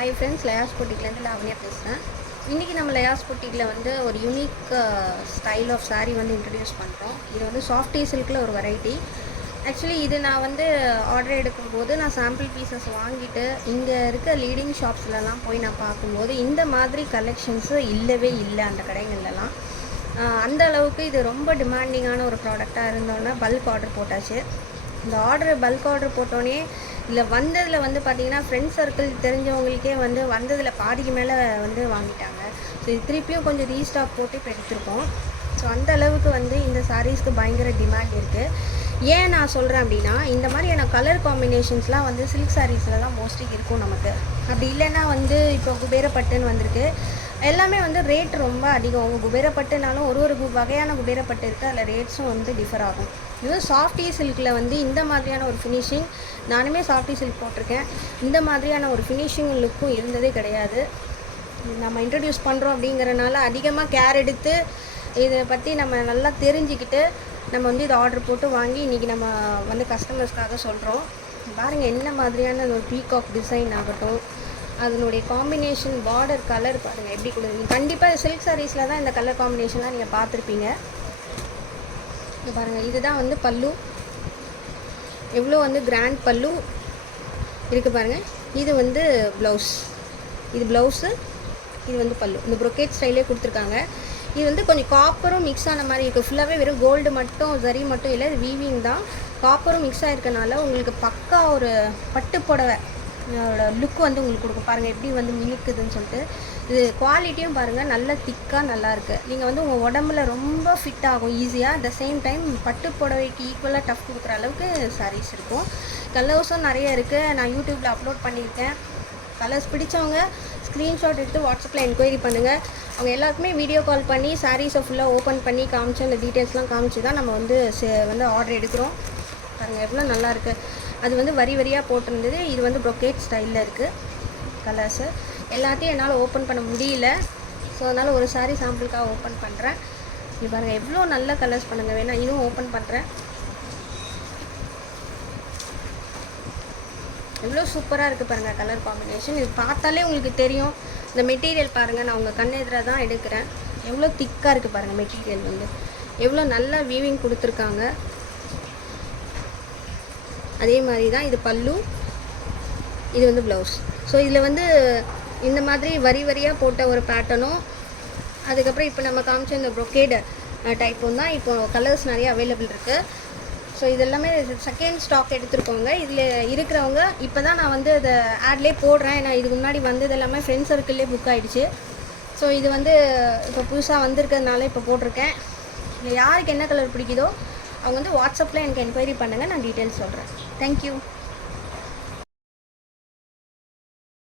Hi friends, Laya's பொட்டிக்லேருந்து Lavanya பேசுகிறேன். இன்றைக்கி நம்ம லயாஸ் பொட்டிக்கில் வந்து ஒரு யூனிக் ஸ்டைல் ஆஃப் சாரீ வந்து இன்ட்ரடியூஸ் பண்ணுறோம். இது வந்து சாஃப்டி சில்கில் ஒரு வெரைட்டி. ஆக்சுவலி இது நான் வந்து ஆர்டர் எடுக்கும்போது நான் சாம்பிள் பீசஸ் வாங்கிட்டு இங்கே இருக்க லீடிங் ஷாப்ஸ்லலாம் போய் நான் பார்க்கும்போது இந்த மாதிரி கலெக்ஷன்ஸு இல்லவே இல்லை அந்த கடைகள்லாம். அந்த அளவுக்கு இது ரொம்ப டிமாண்டிங்கான ஒரு ப்ராடக்டாக இருந்தோன்னே பல்க் ஆர்டர் போட்டாச்சு. இந்த பல்க் ஆர்டர் போட்டோன்னே இதில் வந்ததில் வந்து பார்த்திங்கன்னா ஃப்ரெண்ட்ஸ் சர்க்கிள் தெரிஞ்சவங்களுக்கே வந்து வந்ததில் பாதிக்கு மேலே வந்து வாங்கிட்டாங்க. ஸோ இது திருப்பியும் கொஞ்சம் ரீஸ்டாக் போட்டு இப்போ எடுத்திருக்கோம். ஸோ அந்த அளவுக்கு வந்து இந்த சாரீஸ்க்கு பயங்கர டிமாண்ட் இருக்குது. ஏன் நான் சொல்கிறேன் அப்படின்னா, இந்த மாதிரியான கலர் காம்பினேஷன்ஸ்லாம் வந்து சில்க் சாரீஸில் தான் மோஸ்ட்லி இருக்கும் நமக்கு. அப்படி இல்லைன்னா வந்து இப்போ குபேரப்பட்டுன்னு வந்திருக்கு. எல்லாமே வந்து ரேட் ரொம்ப அதிகம். குபேரப்பட்டுனாலும் ஒரு வகையான குபேரப்பட்டு இருக்குது, அதில் ரேட்ஸும் வந்து டிஃபர் ஆகும். இது சாஃப்டி சில்கில் வந்து இந்த மாதிரியான ஒரு ஃபினிஷிங், நானுமே சாஃப்டி சில்க் போட்டிருக்கேன், இந்த மாதிரியான ஒரு ஃபினிஷிங் லுக்கும் இருந்ததே கிடையாது. நம்ம இன்ட்ரடியூஸ் பண்ணுறோம் அப்படிங்கிறனால அதிகமாக கேர் எடுத்து இதை பற்றி நம்ம நல்லா தெரிஞ்சுக்கிட்டு நம்ம வந்து இதை ஆர்டர் போட்டு வாங்கி இன்றைக்கி நம்ம வந்து கஸ்டமர்ஸ்க்காக சொல்கிறோம். பாருங்கள் என்ன மாதிரியான ஒரு பீகாக் டிசைன் ஆகட்டும், அதனுடைய காம்பினேஷன், பார்டர் கலர் பாருங்கள் எப்படி கொடுக்குது. கண்டிப்பாக சில்க் சாரீஸில் தான் இந்த கலர் காம்பினேஷன்லாம் நீங்கள் பார்த்துருப்பீங்க. இது பாருங்கள், இதுதான் வந்து பல்லு, எவ்வளோ வந்து கிராண்ட் பல்லு இருக்குது பாருங்கள். இது வந்து ப்ளவுஸ், இது ப்ளவுஸு, இது வந்து பல்லு. இந்த ப்ரொக்கேட் ஸ்டைலே கொடுத்துருக்காங்க. இது வந்து கொஞ்சம் காப்பரும் மிக்ஸ் ஆன மாதிரி இருக்குது. ஃபுல்லாகவே வெறும் கோல்டு மட்டும், ஜரி மட்டும் இல்லை, இது வீவிங் தான். காப்பரும் மிக்ஸ் ஆகிருக்கனால உங்களுக்கு பக்கா ஒரு பட்டு புடவை லுக் வந்து உங்களுக்கு கொடுக்கும். பாருங்கள் எப்படி வந்து மினுக்குதுன்னு சொல்லிட்டு. இது குவாலிட்டியும் பாருங்கள் நல்ல திக்காக நல்லாயிருக்கு. நீங்கள் வந்து உங்கள் உடம்புல ரொம்ப ஃபிட் ஆகும் ஈஸியாக. அட் த சேம் டைம் பட்டு புடவைக்கு ஈக்குவலாக டஃப் கொடுக்குற அளவுக்கு சாரீஸ் இருக்கும். கலர்ஸும் நிறைய இருக்குது, நான் யூடியூப்பில் அப்லோட் பண்ணியிருக்கேன். கலர்ஸ் பிடிச்சவங்க ஸ்க்ரீன்ஷாட் எடுத்து வாட்ஸ்அப்பில் என்கொயரி பண்ணுங்கள். அவங்க எல்லாருக்குமே வீடியோ கால் பண்ணி சாரீஸை ஃபுல்லாக ஓப்பன் பண்ணி காமிச்சு அந்த டீட்டெயில்ஸ்லாம் காமிச்சு தான் நம்ம வந்து ஆர்டர் எடுக்கிறோம். பாருங்கள் எவ்வளோ நல்லாயிருக்கு. அது வந்து வரியாக போட்டிருந்தது. இது வந்து ப்ரொக்கேட் ஸ்டைலில் இருக்குது. கலர்ஸு எல்லாத்தையும் என்னால் ஓப்பன் பண்ண முடியல. ஸோ அதனால் ஒரு சாரீ சாம்பிளுக்காக ஓப்பன் பண்ணுறேன். இது பாருங்கள் எவ்வளோ நல்ல கலர்ஸ் பண்ணுங்கள். வேணால் இதுவும் ஓப்பன் பண்ணுறேன். எவ்வளோ சூப்பராக இருக்குது பாருங்கள் கலர் காம்பினேஷன். இது பார்த்தாலே உங்களுக்கு தெரியும். இந்த மெட்டீரியல் பாருங்கள், நான் உங்கள் கண் எதிராக தான் எடுக்கிறேன். எவ்வளோ திக்காக இருக்குது பாருங்கள். மெட்டீரியல் வந்து எவ்வளோ நல்லா வீவிங் கொடுத்துருக்காங்க. அதே மாதிரி தான் இது பல்லு, இது வந்து ப்ளவுஸ். ஸோ இதில் வந்து இந்த மாதிரி வரியாக போட்ட ஒரு பேட்டர்னும், அதுக்கப்புறம் இப்போ நம்ம காமிச்ச இந்த ப்ரொக்கேடு டைப்பும் தான் இப்போ கலர்ஸ் நிறைய அவைலபிள் இருக்குது. ஸோ இதெல்லாமே செகண்ட் ஸ்டாக் எடுத்துருக்கோங்க. இதில் இருக்கிறவங்க இப்போ தான் நான் வந்து அதை ஆட்லேயே போடுறேன். ஏன்னா இதுக்கு முன்னாடி வந்தது எல்லாமே ஃப்ரெண்ட்ஸ் சர்க்கிள்லேயே புக் ஆகிடுச்சு. ஸோ இது வந்து இப்போ புதுசாக வந்திருக்கிறதுனால இப்போ போட்டிருக்கேன். இல்லை யாருக்கு என்ன கலர் பிடிக்குதோ அவங்க வந்து வாட்ஸ்அப்பில் எனக்கு என்கொயரி பண்ணுங்கள், நான் டீட்டெயில்ஸ் சொல்கிறேன். தேங்க்யூ.